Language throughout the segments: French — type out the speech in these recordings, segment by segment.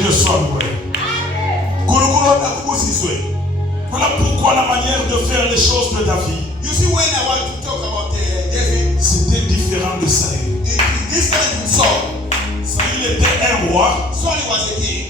Dieu soit loué. Voilà pourquoi la manière de faire les choses de David, You see, when I want to talk about David, c'était différent de Saül. it is different with Saul. Saül était un roi. Saul was a king.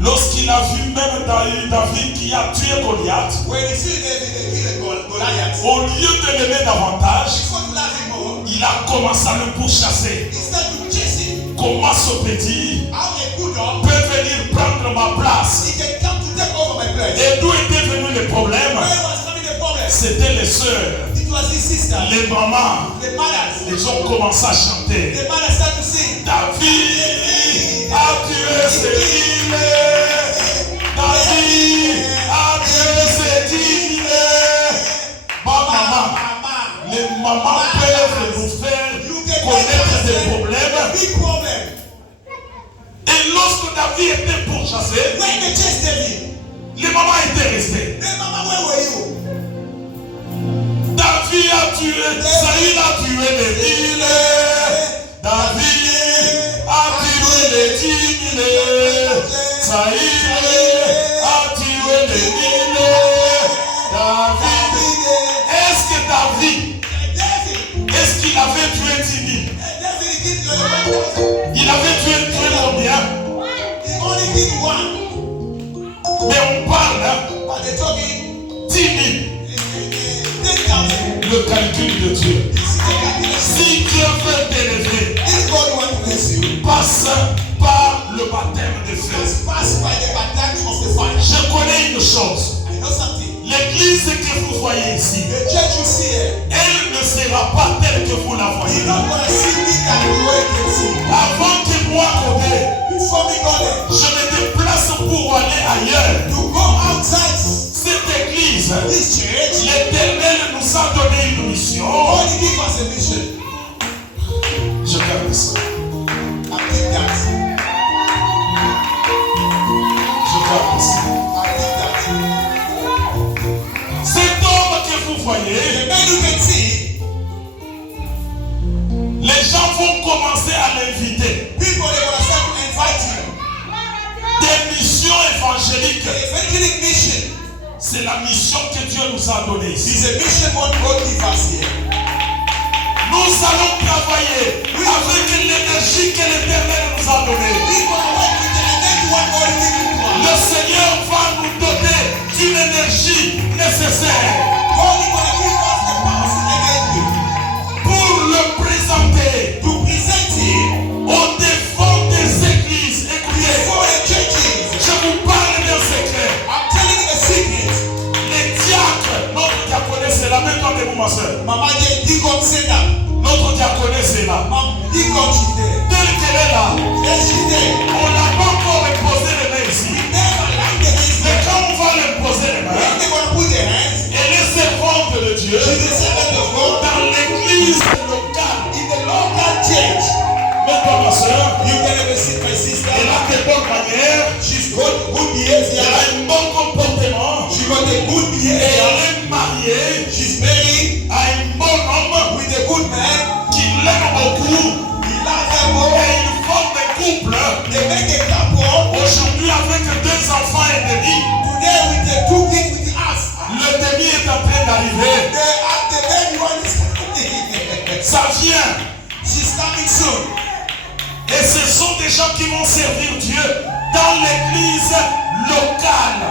Lorsqu'il a vu même David qui a tué Goliath, When he see David kill Goliath, au lieu de l'aimer davantage, before to love him more, il a commencé à le pourchasser. he started to chase him. Comment ce petit How a good dog, peut venir prendre ma place? he can come to take over my place. Et d'où était venu le problème? Where was coming the problem? C'était les sœurs, It was his sister, les mamans. the mothers. Ils ont commencé à chanter. The mothers started to sing. David a tué Saül. David a tué Saül. Maman, les mamans peuvent nous faire connaître des problèmes. Big problem. Et lorsque David était pourchassé, When they chased David, les mamans étaient restées. hey mama, where were you? David a tué, Saül a tué les mille. David a tué les 10 000. Saül a tué les mille. David, est-ce que David, est-ce qu'il avait tué 10 000? David killed your Il avait tué combien? He only killed one. Mais on parle, But they're talking 10 000. 10,000. Le calcul de Dieu. Si Dieu veut t'élever, If God wants to bless you, passe par le baptême de feu. just pass by the baptism of the fire. Je connais une chose. I know something. L'église que vous voyez ici, The church you see here, elle ne sera pas telle que vous la you're voyez. not going to see me that the way you can see. Avant que moi, Kodé, Before me go there, je me déplace pour aller ailleurs. to go outside Cette église, this church, l'Éternel nous a donné une mission. God give us a mission. Je garde ça. I think that. Je garde ça. I think that. Cet homme que vous voyez, The man you can see, les gens vont commencer à l'inviter. people they're going to start to invite you. Des missions évangéliques. The evangelic mission C'est la mission que Dieu nous a donnée ici. is a mission what God give us here. Nous allons travailler avec l'énergie que l'Éternel nous a donnée. We going to work with the energy what God give to Le us. Seigneur va nous donner d'une énergie nécessaire God is going to give us the powerful energy pour le présenter to present Him au devant des églises. Écoutez, before the churches. je vous parle d'un secret. I'm telling you a secret. Les diacres, notre diaconesse est là. Mets-toi debout, ma soeur. Mama Deacon said that. Notre diaconesse est là. Deacon she's there. Telle qu'elle est là, Yes, she's there. on n'a pas encore imposé les mains ici. Never like the hands Mais there. quand on va l'imposer les When mains, they're going to put their hands, elle est servante de Dieu she's the servant of God dans l'église locale. in the local church. Mets-toi, ma soeur. You can never see my sister. Elle a des bonnes manières. She's got good Elle behavior. a un bon comportement. She got a good Et behavior. elle est mariée She's married à un bon homme with a good man. qui l'aime beaucoup. He loves her more. Et ils forment un couple. They make a couple. Aujourd'hui, avec 2 enfants et demi, Today with the 2 kids with the ass. le demi est en train d'arriver. The baby one is coming. Ça vient. She's coming soon. Et ce sont des gens qui vont servir Dieu dans l'église locale.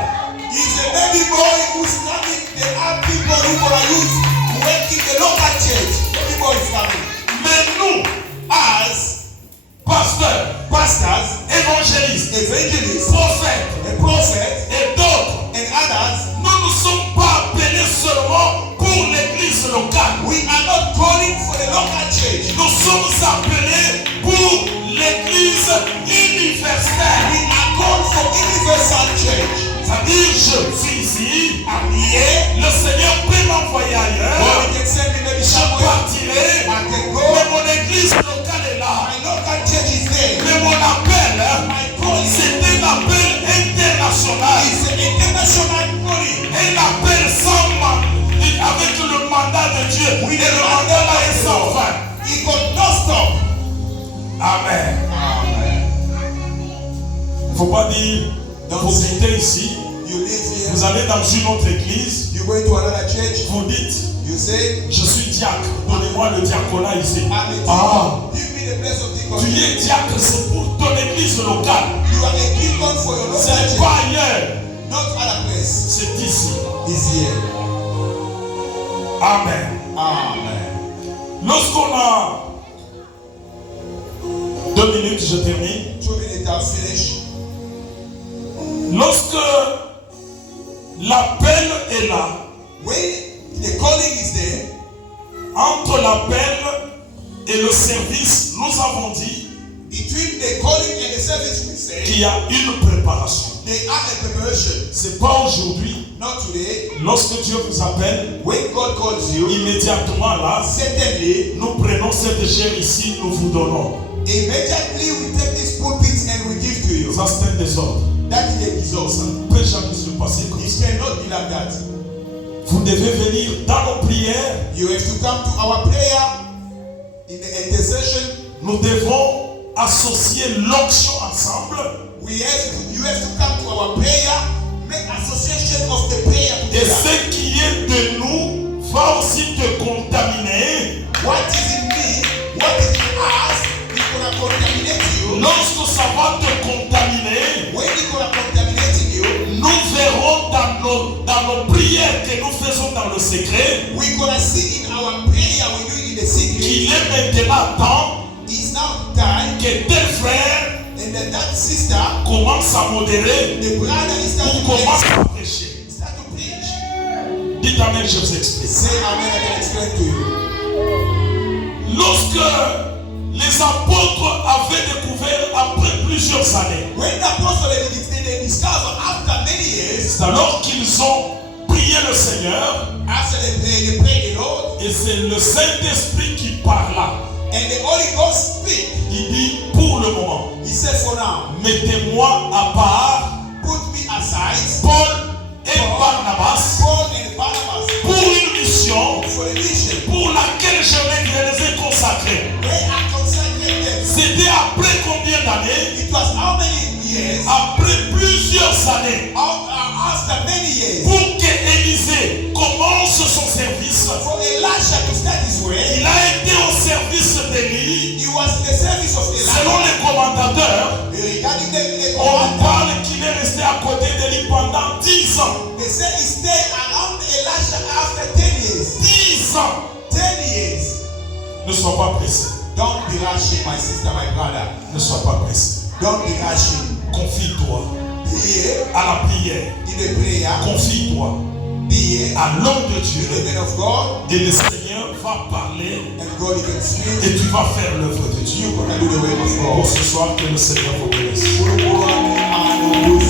He's a baby boy who's coming. There are people who gonna use to work in the local church. Baby boy is coming. Mais nous, As pasteurs, pastors, évangélistes, evangelists, prophètes a prophet, et d'autres, and others, nous ne sommes pas appelés seulement pour l'église locale. we are not calling for the local church. Nous sommes appelés pour l'église universelle. We are called for universal church. C'est-à-dire, je suis ici, I'm here. le Seigneur peut m'envoyer ailleurs, God can send me maybe je somewhere. partirai, I can mais go. mon église locale est là. My local church is there. Mais mon appel, My calling c'est un appel international. is an international calling. Un appel sans avec le mandat de Dieu. Et le mandat là est sans fin. He got no stop. Amen. faut pas dire, vous quittez ici, You live here. vous allez dans une autre église, You go into another church. vous dites, You say, je suis diacre, donnez-moi le diaconat ici. I'm a Ah, deacon. Give me the place of deacon. tu es diacre, c'est pour ton église locale. You are a deacon for your Ce local n'est church. pas ailleurs, Not other place. c'est ici. It's here. Amen. Amen. Lorsqu'on a 2 minutes, je termine. 2 minutes, I'll finish. Lorsque l'appel est là, When the calling is there, entre l'appel et le service, nous avons dit between the calling and the service, we say, qu'il y a une préparation. they are a preparation. C'est pas aujourd'hui. Not today. Lorsque Dieu vous appelle, When God calls you, immédiatement là, certainly, nous prenons cette chair ici, nous vous donnons. immediately we take this pulpit and we give to you. Ça, c'est un désordre. That is a result. Ça ne peut jamais se passer comme It ça. cannot be like that. Vous devez venir dans nos prières. You have to come to our prayer in the intercession. Nous devons associer l'onction ensemble. You have to come to our prayer, make association of the prayer Et together. ce qui est de nous va aussi te contaminer. What is in me, what is in us, is going to contaminate you. Lorsque ça va te contaminer, When it's going to contaminate you, nous verrons dans nos prières que nous faisons dans le secret we're going to see in our prayer we do in the secret. qu'il est maintenant temps It's now time, que tes frères and then that sister, commencent à modérer the brother is ou starting commencent to à prêcher. start to preach. Dites amen, je vous explique. Say amen, I can explain to you. Lorsque les apôtres avaient découvert après plusieurs années, When the apostle they discover after many years, c'est alors qu'ils ont prié le Seigneur after they pray the Lord, et c'est le Saint-Esprit qui parla. and the Holy Ghost speak. Il dit pour le moment, He said, for now, mettez-moi à part put me aside, Paul et Barnabas Paul and Barnabas, pour une mission for a mission. pour laquelle je les ai consacrés. Where I consecrate them. C'était après combien d'années? It was how many years? Après plusieurs années. After many years. Pour que Élisée commence son service, For Elisha to start his way, il a été au service d'Élie. he was in the service of Selon Elijah. les commentateurs, Regarding the on commander, parle qu'il est resté à côté d'Élie pendant 10 ans. they say he stayed around Elisha after 10 years. 10 ans. 10 years. Ne sois pas pressé. Don't be rushing, my sister, my brother. Ne sois pas pressé. Don't be rushing. Confie-toi Be here à la prière. in the prayer. Confie-toi Be here à l'homme de in the Dieu. man of God. Et le Seigneur va parler And God, you can speak. et tu vas faire l'œuvre de Dieu. You're going to do the work of Pour God. ce soir, que le Seigneur vous bénisse. We'll go on and